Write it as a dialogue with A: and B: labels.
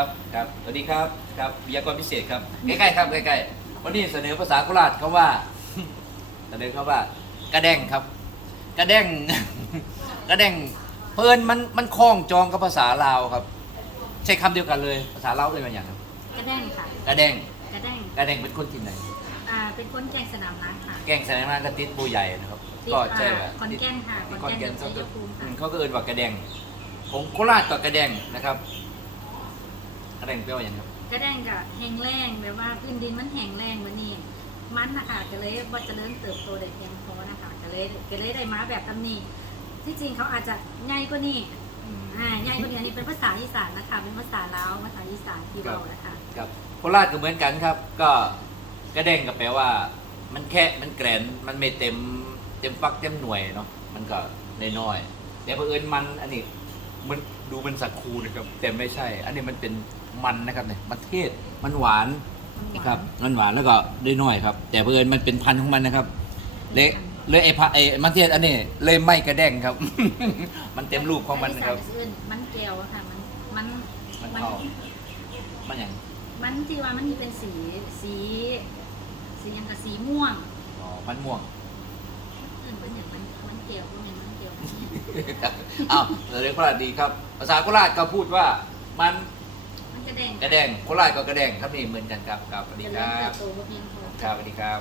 A: ครับครับสวัสดีครับครับวิทยากรพิเศษครับใกล้ๆครับใกล้ๆวันนี้เสนอภาษาโคราชคำว่า เสนอคำว่ากระแดงครับ กระแดง กระแดงเพลินมันมันคล้องจองกับภาษาลาวครับ ใช้คำเดียวกันเลยภาษาลาวเลยบางอย่างครับ
B: กระแด้งค่ะ
A: กระแดง
B: กระแด้ง
A: กระแดงเป็นคนที่ไหน
B: อ่า เป็นคนแกงสนามน้ำค่ะ
A: แกงแสดงมากกระติดบูใหญ่นะครับก็ใช่ว่า
B: คอนแก่นค่ะ
A: ที่
B: ค
A: ค
B: อ
A: อนน
B: แก่
A: แก่
B: น
A: น
B: ชั
A: เขาก็
B: ยภูมิ
A: อื
B: ค่ะ
A: มเขาก็เอิ้นว่ากระแดงของโคราชก็กระแดงนะครับก ระแดงแปลว่าอย่างไรครับ
B: กระแด้งกับแห้งแล้งแบบว่าพื้นดินมันแห้งแล้งวันนี้ มันนะคะก็เลยว่าเจะเริ่มเติบโตได้เพียงพอนะคะก็เลยก็เลยได้มาแบบตำนี้ที่จริงเขาอาจจะใหญ่กว่านี้อ่าใหญ่กว่านี้อันนี้เป็นภาษาอีสานนะคะเป็นภาษาลาวภาษาอีสานที่เรานะคะ
A: ครับโคราชก็เหมือนกันครับ ก็กระเด้งก็แปลว่า มันแค่มันแกรนมันไม่เต็มเต็มฟักเต็มหน่วยเนาะมันก็น้อยๆแต่เผอิญมันอันนี้ มันดูเป็นสักคูนะครับแต่ไม่ใช่ อันนี้มันเป็นมันนะครับเนี่ยมันเทศมันหวานนะครับมันหวานแล้วก็ได้น้อยครับ แต่เผอิญมันเป็นพันธุ์ของมันนะครับ เลยเลยไอ้พะไอ้มันเทศอันนี้เลยไม่กระแด้งครับ มันเต็มรูปของมันนะครับ
B: ภาษาอีสาอื่นมันแก้วอะค่ะ มัน มัน
A: มันเข้ามันอย่าง
B: มันที่ว่ามันมีเป็นสี สี สีอย่างกับสีม่วง
A: อ๋อมันม่วง ครับอ้าวเรียกโคราชดีครับ ภาษาโคราชก็พูดว่ามัน
B: มันกระแดง
A: กระแดงโคราชก็กระแดงครับนี่เหมือนกันครับครับสวัสดี
B: จะ
A: ค
B: เริ่ม
A: รั
B: เติ
A: บบ
B: โตก็เพียงพอ
A: ครับสวัสดีครับ